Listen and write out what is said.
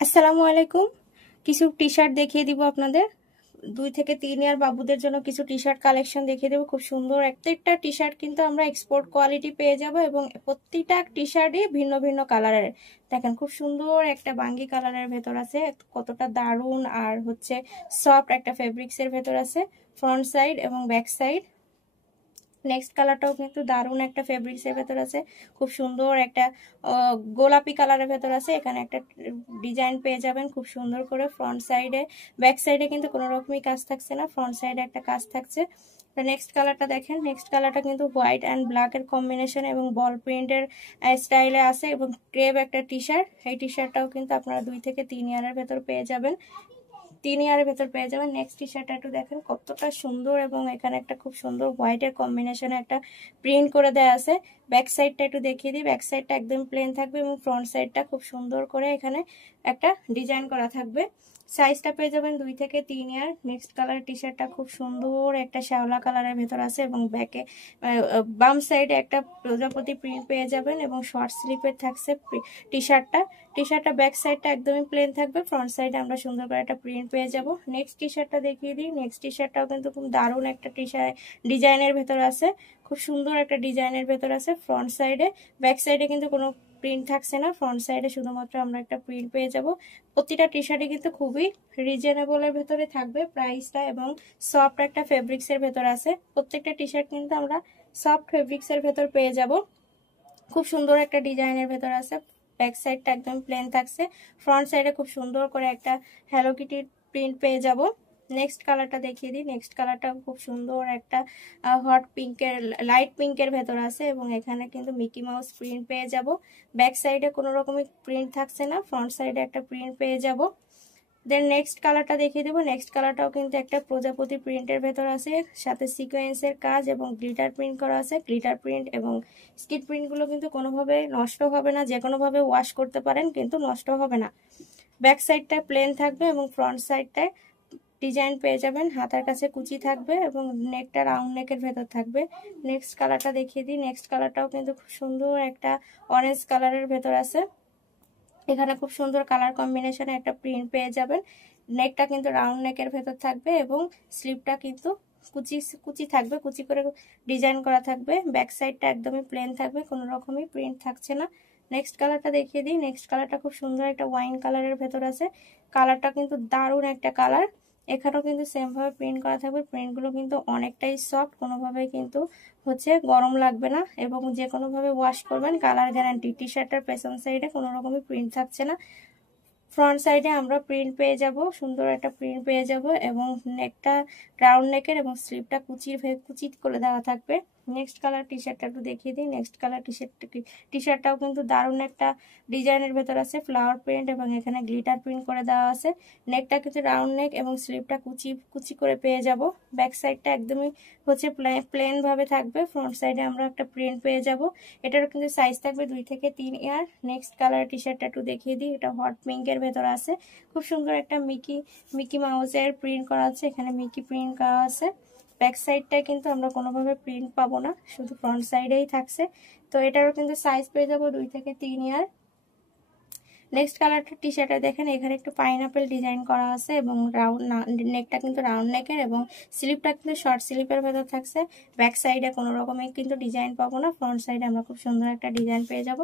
আসসালামু আলাইকুম। কিছু টি শার্ট দেখিয়ে দিব আপনাদের। 2 থেকে 3 ইয়ার বাবুদের জন্য কিছু টি শার্ট কালেকশন দেখিয়ে দেবো। খুব সুন্দর একটা টি শার্ট কিন্তু আমরা এক্সপোর্ট কোয়ালিটি পেয়ে যাব এবং প্রত্যেকটা টি শার্টই ভিন্ন ভিন্ন কালারের। দেখেন খুব সুন্দর একটা বাঙ্গি কালারের ভেতর আছে, কতটা দারুণ আর হচ্ছে সফট একটা ফেব্রিক্সের ভেতর আছে ফ্রন্ট সাইড এবং ব্যাক সাইড। নেক্সট কালারটাও কিন্তু দারুণ একটা ফেব্রিক্সের ভেতর আছে, খুব সুন্দর একটা গোলাপি কালারের ভেতর আছে। এখানে একটা ডিজাইন পেয়ে যাবেন খুব সুন্দর করে ফ্রন্ট সাইডে, ব্যাক সাইডে কিন্তু কোনো রকমই কাজ থাকছে না, ফ্রন্ট সাইডে একটা কাজ থাকছে। তো নেক্সট কালারটা দেখেন, নেক্সট কালারটা কিন্তু হোয়াইট অ্যান্ড ব্ল্যাক এর কম্বিনেশন এবং বল প্রিন্টের স্টাইলে আছে এবং ক্রেপ একটা টি শার্ট। এই টি শার্টটাও কিন্তু আপনারা 2 থেকে 3 ইয়ারের ভেতর পেয়ে যাবেন, 3 ইয়ারের ভেতর পেয়ে যাবেন। নেক্সট টি শার্টটা একটু দেখেন কতটা সুন্দর এবং এখানে একটা খুব সুন্দর হোয়াইটের কম্বিনেশনে একটা প্রিন্ট করে দেওয়া আছে। ব্যাক সাইডটা একটু দেখিয়ে দিই, ব্যাক সাইডটা একদম প্লেন থাকবে এবং ফ্রন্ট সাইডটা খুব সুন্দর করে এখানে একটা ডিজাইন করা থাকবে। সাইজটা পেয়ে যাবেন 2 থেকে 3 ইয়ার। নেক্সট কালার টি শার্টটা খুব সুন্দর একটা শ্যাওলা কালারের ভেতর আছে এবং ব্যাকে বাম সাইডে একটা প্রজাপতি প্রিন্ট পেয়ে যাবেন এবং শর্ট স্লিপের থাকছে টি শার্টটা। টি শার্টটা ব্যাক সাইডটা একদমই প্লেন থাকবে, ফ্রন্ট সাইডে আমরা সুন্দর করে একটা প্রিন্ট পেয়ে যাব। নেক্সট টি শার্টটা দেখিয়ে দিই, নেক্সট টি শার্টটাও কিন্তু খুব দারুণ একটা টি শার্ট ডিজাইনের ভেতর আছে, খুব সুন্দর একটা ডিজাইনের ভেতর আছে ফ্রন্ট সাইডে। ব্যাক সাইডে কিন্তু কোনো প্রিন্ট থাকছে না, ফ্রন্ট সাইডে শুধুমাত্র আমরা একটা প্রিন্ট পেয়ে যাব। প্রতিটা টি শার্টে কিন্তু খুবই রিজনেবলের ভেতরে থাকবে প্রাইসটা এবং সফট একটা ফেব্রিক্সের ভেতর আছে। প্রত্যেকটা টি শার্ট কিন্তু আমরা সফট ফেব্রিক্সের ভেতর পেয়ে যাব, খুব সুন্দর একটা ডিজাইনের ভেতর আছে। ব্যাক সাইডটা একদম প্লেন থাকছে, ফ্রন্ট সাইডে খুব সুন্দর করে একটা হ্যালো কিটির প্রিন্ট পেয়ে যাব। নেক্সট কালারটা দেখিয়ে দিই, নেক্সট কালারটা খুব সুন্দর একটা হট পিঙ্কের লাইট পিঙ্কের ভেতর আছে এবং এখানে কিন্তু মিকি মাউস প্রিন্ট পেয়ে যাব। ব্যাক সাইডে কোনো রকমের প্রিন্ট থাকছে না, ফ্রন্ট সাইডে একটা প্রিন্ট পেয়ে যাব। দেন নেক্সট কালারটা দেখিয়ে দেবো, নেক্সট কালারটাও কিন্তু একটা প্রজাপতি প্রিন্টের ভেতর আছে, সাথে সিকোয়েন্সের কাজ এবং গ্লিটার প্রিন্ট করা আছে। গ্লিটার প্রিন্ট এবং স্কিট প্রিন্টগুলো কিন্তু কোনোভাবে নষ্ট হবে না, যে কোনোভাবে ওয়াশ করতে পারেন কিন্তু নষ্ট হবে না। ব্যাক সাইডটা প্লেন থাকবে এবং ফ্রন্ট সাইডটায় ডিজাইন পেয়ে যাবেন, হাতার কাছে কুচি থাকবে এবং নেকটা রাউন্ড নেকের ভেতর থাকবে। নেক্সট কালারটা দেখিয়ে দিই, নেক্সট কালারটাও কিন্তু খুব সুন্দর একটা অরেঞ্জ কালারের ভেতর আছে। এখানে খুব সুন্দর কালার কম্বিনেশনে একটা প্রিন্ট পেয়ে যাবেন। নেকটা কিন্তু রাউন্ড নেকের ভেতর থাকবে এবং স্লিপটা কিন্তু কুচি কুচি থাকবে, কুচি করে ডিজাইন করা থাকবে। ব্যাক সাইডটা একদমই প্লেন থাকবে, কোনো রকমই প্রিন্ট থাকছে না। নেক্সট কালারটা দেখিয়ে দিই, নেক্সট কালারটা খুব সুন্দর একটা ওয়াইন কালারের ভেতর আছে। কালারটা কিন্তু দারুণ একটা কালার। এখানেও কিন্তু সেম ভাবে প্রিন্ট করা থাকবে, প্রিন্টগুলো কিন্তু অনেকটাই সফট, কোনোভাবে কিন্তু হচ্ছে গরম লাগবে না এবং যে কোনোভাবে ওয়াশ করবেন কালার গ্যারান্টি। টি শার্টের পেছন সাইডে কোনো রকমই প্রিন্ট থাকছে না, ফ্রন্ট সাইডে আমরা প্রিন্ট পেয়ে যাব, সুন্দর একটা প্রিন্ট পেয়ে যাব এবং নেকটা রাউন্ড নেকের এবং স্লিপটা কুচি করে দেওয়া থাকবে। নেক্সট কালার টি শার্টটা একটু দেখিয়ে দিই, নেক্সট কালার টি শার্টটাও কিন্তু দারুণ একটা ডিজাইনের ভেতর আছে, ফ্লাওয়ার প্রিন্ট এবং এখানে গ্লিটার প্রিন্ট করে দেওয়া আছে। নেকটা কিন্তু রাউন্ড নেক এবং স্লিপটা কুচি করে পেয়ে যাব। ব্যাক সাইডটা একদমই হচ্ছে প্লেন ভাবে থাকবে, ফ্রন্ট সাইডে আমরা একটা প্রিন্ট পেয়ে যাব। এটারও কিন্তু সাইজ থাকবে 2 থেকে 3 ইয়ার। নেক্সট কালার টি শার্টটা একটু দেখিয়ে দিই, এটা হট পিঙ্কের ভেতর আছে, খুব সুন্দর একটা মিকি মাউসের প্রিন্ট করা আছে, এখানে মিকি প্রিন্ট করা আছে। ব্যাক সাইডটায় কিন্তু আমরা কোনোভাবে প্রিন্ট পাবো না, শুধু ফ্রন্ট সাইডেই থাকছে। তো এটারও কিন্তু সাইজ পেয়ে যাবো 2 থেকে 3 ইয়ার। নেক্সট কালারটা টি শার্টে দেখেন এখানে একটু পাইনাপেল ডিজাইন করা আছে এবং রাউন্ড নেকটা কিন্তু রাউন্ড নেকের এবং স্লিপটা কিন্তু শর্ট স্লিপের ভেতর থাকছে। ব্যাক সাইডে কোনো রকমের কিন্তু ডিজাইন পাবো না, ফ্রন্ট সাইডে আমরা খুব সুন্দর একটা ডিজাইন পেয়ে যাব।